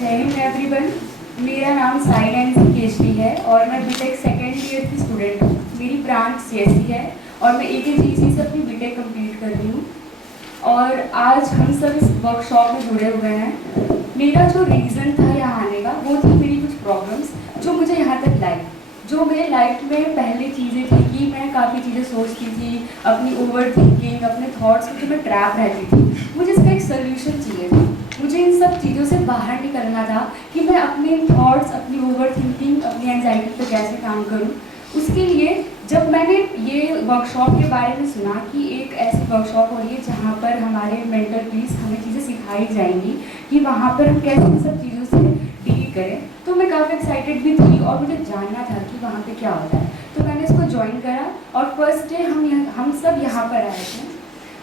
जय हिंद एवरीवन। मेरा नाम साई नैन्सी केशरी है और मैं बीटेक सेकेंड ईयर की स्टूडेंट हूँ। मेरी ब्रांच सीएससी है और मैं AKGC से अपनी बीटेक कंप्लीट कर रही हूँ। और आज हम सब इस वर्कशॉप में जुड़े हुए हैं। मेरा जो रीज़न था यहाँ आने का वो थी मेरी कुछ प्रॉब्लम्स जो मुझे यहाँ तक लाई। जो मेरे लाइफ में पहले चीज़ें थी कि मैं काफ़ी चीज़ें सोचती थी, अपनी ओवर थिंकिंग, अपने थॉट्स में मैं ट्रैप रहती थी। मुझे इसका एक सोल्यूशन चाहिए था। मुझे इन सब चीज़ों से बाहर निकलना था कि मैं अपने थॉट्स, अपनी ओवर थिंकिंग, अपनी एंजाइटी पर कैसे काम करूं। उसके लिए जब मैंने ये वर्कशॉप के बारे में सुना कि एक ऐसी वर्कशॉप हो रही है जहाँ पर हमारे मेंटल पीस हमें चीज़ें सिखाई जाएंगी कि वहाँ पर हम कैसे इन सब चीज़ों से डील करें, तो मैं काफ़ी एक्साइटेड भी थी और मुझे जानना था कि वहाँ पे क्या होता है। तो मैंने इसको ज्वाइन करा और फर्स्ट डे हम सब यहाँ पर आए थे।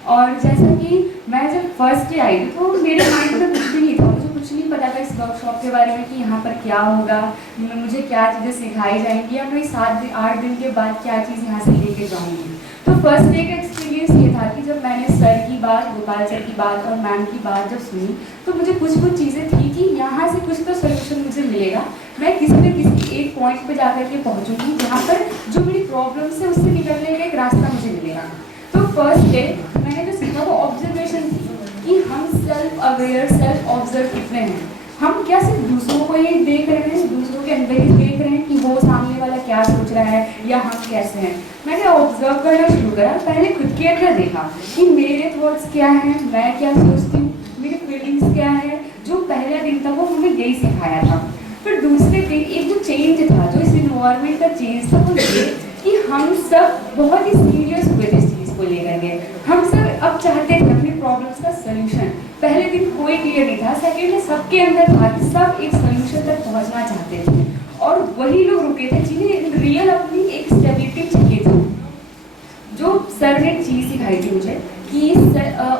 और जैसा कि मैं जब फर्स्ट डे आई तो मेरे माइंड में कुछ भी नहीं था, मुझे कुछ नहीं पता था इस वर्कशॉप के बारे में कि यहाँ पर क्या होगा, मुझे क्या चीज़ें सिखाई जाएंगी या मैं 7-8 दिन के बाद क्या चीज़ यहाँ से लेके जाऊँगी। तो फर्स्ट डे का एक्सपीरियंस ये था कि जब मैंने सर की बात, गोपाल सर की बात और मैम की बात जब सुनी तो मुझे कुछ चीज़ें थी कि यहाँ से कुछ तो सोल्यूशन मुझे मिलेगा। मैं किसी न किसी एक पॉइंट पे जाकर के पहुँचूँगी जहाँ पर जो मेरी प्रॉब्लम्स है उससे निकलने का एक रास्ता मुझे मिलेगा। तो फर्स्ट डे मैंने जो सीखा वो ऑब्जर्वेशन थी कि हम सेल्फ अवेयर, सेल्फ ऑब्जर्व कितने हैं। हम क्या सिर्फ दूसरों को ही देख रहे हैं, दूसरों के अंदर ही देख रहे हैं कि वो सामने वाला क्या सोच रहा है या हम कैसे हैं। मैंने ऑब्जर्व करना शुरू करा। पहले खुद के अंदर देखा कि मेरे थॉट्स क्या हैं, मैं क्या सोचती हूँ, मेरी फीलिंग्स क्या है। जो पहला दिन था वो हमें यही सिखाया था। फिर दूसरे दिन एक जो चेंज था, जो इस इन्वायरमेंट का चेंज था, वो ये कि हम सब बहुत ही सीरियस हुए थे इस चीज़ को लेकर के। हम सब अब चाहते थे अपनी प्रॉब्लम्स का सोल्यूशन। पहले दिन कोई क्लियर नहीं था, सेकेंड में सबके अंदर था कि सब एक सोल्यूशन तक पहुंचना चाहते थे और वही लोग रुके थे जिन्हें रियल अपनी एक स्टेबिलिटी चाहिए थी। जो सर ने चीज़ सिखाई थी मुझे कि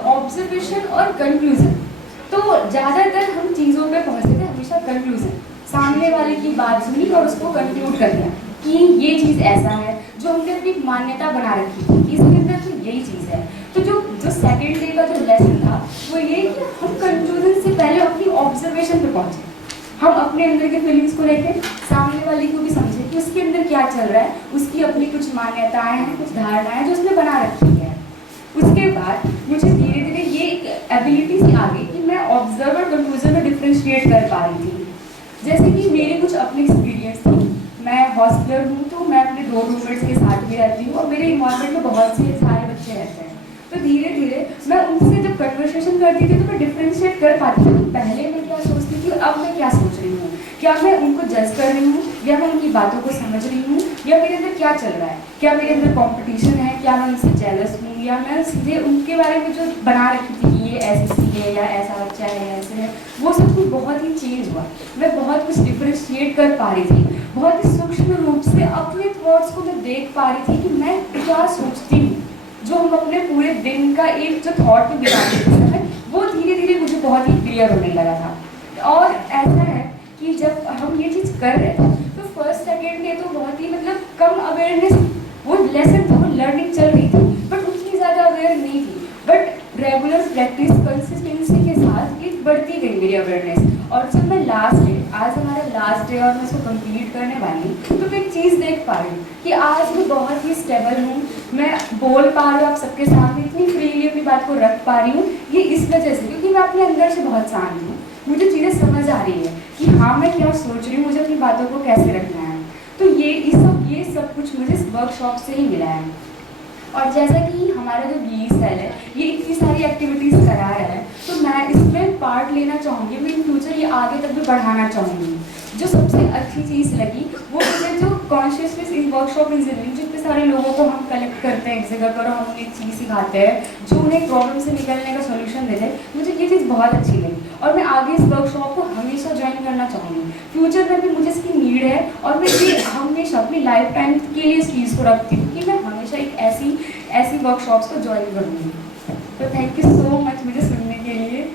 ऑब्जर्वेशन और कंक्लूजन। तो ज़्यादातर हम चीज़ों पे पहुँचते थे हमेशा कंक्लूजन, सामने वाले की बात सुनी और उसको कंक्लूड कर दिया कि ये चीज़ ऐसा है। जो हमने अपनी मान्यता बना रखी थी इसके अंदर तो यही चीज़ है। तो जो सेकेंड डे का जो लेसन था वो ये कि हम कंक्लूजन से पहले अपनी ऑब्जर्वेशन पे पहुंचे। हम अपने अंदर के फीलिंग्स को लेकर सामने वाले को भी समझे कि उसके अंदर क्या चल रहा है, उसकी अपनी कुछ मान्यताएं हैं, कुछ धारणाएं जो उसने बना रखी है। उसके बाद मुझे धीरे धीरे ये एक एबिलिटी सी आ गई कि मैं ऑब्जर्व और कंक्लूजन में डिफ्रेंशिएट कर पा रही थी। जैसे कि मेरे कुछ अपने एक्सपीरियंस थे। मैं हॉस्टलर हूँ तो मैं अपने 2 रूममेट्स के साथ भी रहती हूँ और मेरे इन्वायरमेंट में बहुत से सारे बच्चे रहते हैं। तो धीरे धीरे मैं उनसे जब कन्वर्सेशन करती थी तो मैं डिफ्रेंशिएट कर पाती थी पहले मैं क्या सोचती थी और अब मैं क्या सोच रही हूँ। क्या मैं उनको जज कर रही हूँ या मैं उनकी बातों को समझ रही हूँ या मेरे अंदर क्या चल रहा है। क्या मेरे अंदर कॉम्पिटिशन है, क्या मैं उनसे जेलस हूँ या मैं सीधे उनके बारे में जो बना रखी थी कि ये ऐसी है या ऐसा बच्चा है या ऐसे है, वो सब कुछ बहुत ही चेंज हुआ। मैं बहुत कुछ डिफ्रेंशिएट कर पा रही थी। बहुत ही सूक्ष्म रूप से अपने थॉट्स को मैं देख पा रही थी कि मैं क्या सोचती हूँ। जो हम अपने पूरे दिन का एक जो थॉट में बिताते थे वो धीरे धीरे मुझे बहुत ही क्लियर होने लगा था। और ऐसा है कि जब हम ये चीज़ कर रहे थे तो फर्स्ट सेकेंड डे तो बहुत ही कम अवेयरनेस, वो लेसन था, वो लर्निंग चल रही थी बट उतनी ज़्यादा अवेयर नहीं थी। बट रेगुलर प्रैक्टिस, कंसिस्टेंसी के साथ ये बढ़ती गई मेरी अवेयरनेस। और जब मैं लास्ट डे, आज हमारा लास्ट डे और मैं इसको कंप्लीट करने वाली हूँ तो मैं एक चीज़ देख पा रही हूँ कि आज मैं बहुत ही स्टेबल हूँ। मैं बोल पा रही हूँ आप सबके सामने, इतनी फ्रीली अपनी बात को रख पा रही हूँ। ये इस वजह से क्योंकि मैं अपने अंदर से बहुत शांत हूँ। मुझे चीज़ें समझ आ रही है कि हाँ मैं क्या सोच रही हूँ, मुझे अपनी बातों को कैसे रखना है। तो ये सब कुछ मुझे इस वर्कशॉप से ही मिला है। और जैसा कि हमारा जो BE सेल है ये इतनी सारी एक्टिविटीज़ करा रहा है तो मैं इसमें पार्ट लेना चाहूँगी। मैं इन फ्यूचर ये आगे तक भी बढ़ाना चाहूँगी। जो सबसे अच्छी चीज़ लगी वो मुझे जो कॉन्शियसनेस इन वर्कशॉप इंजीनियरिंग, जितने सारे लोगों को हम कलेक्ट करते हैं एक जगह पर और हम उन्हें एक चीज़ सिखाते हैं जो उन्हें प्रॉब्लम से निकलने का सोल्यूशन देते हैं, मुझे ये चीज़ बहुत अच्छी लगी और मैं आगे इस वर्कशॉप को हमेशा ज्वाइन करना चाहूँगी। फ्यूचर में भी मुझे इसकी नीड है और मैं ये हमेशा अपनी लाइफ टाइम के लिए इस चीज़ को रखती हूँ कि मैं हमेशा एक ऐसी वर्कशॉप्स को ज्वाइन करूँगी। तो थैंक यू सो मच मुझे सुनने के लिए।